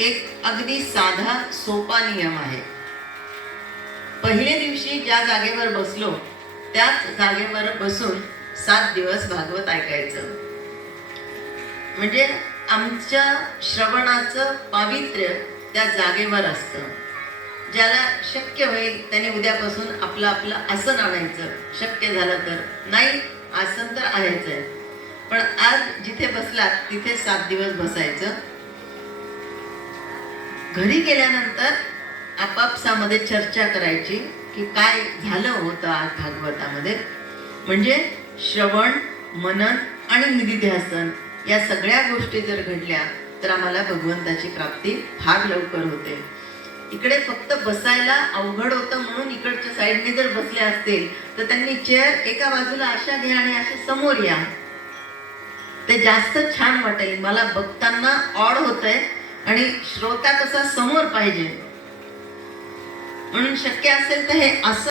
एक अगदी साधा सोपा नियम आहे. पहिल्या दिवशी ज्या जागेवर बसलो त्याच जागेवर बसून 7 दिवस भागवत ऐकायचं. म्हणजे आमच्या श्रवणाचं पावित्र्य त्या जागेवर असतं. ज्याला शक्य होईल त्याने उद्यापासून आपलं आपलं आसन आणायचं, शक्य झालं तर. नाही आसन तर आणायचं आहे, पण आज जिथे बसलात तिथे 7 दिवस बसायचं. घरी गेल्यानंतर आपापसामध्ये चर्चा करायची की काय झालं होतं आज भागवतामध्ये. म्हणजे श्रवण, मनन आणि निधिध्यासन या सगळ्या गोष्टी जर घडल्या तर आम्हाला भगवंताची प्राप्ती फार लवकर होते. इकडे फक्त बसायला अवघड होतं म्हणून इकडच्या साईडने जर बसले असतील तर त्यांनी चेअर एका बाजूला अशा घ्या आणि अशा समोर या, ते जास्त छान वाटेल. मला बघताना ऑड होतंय आणि श्रोता कसा समोर पाहिजे, म्हणून शक्य असेल तर हे असं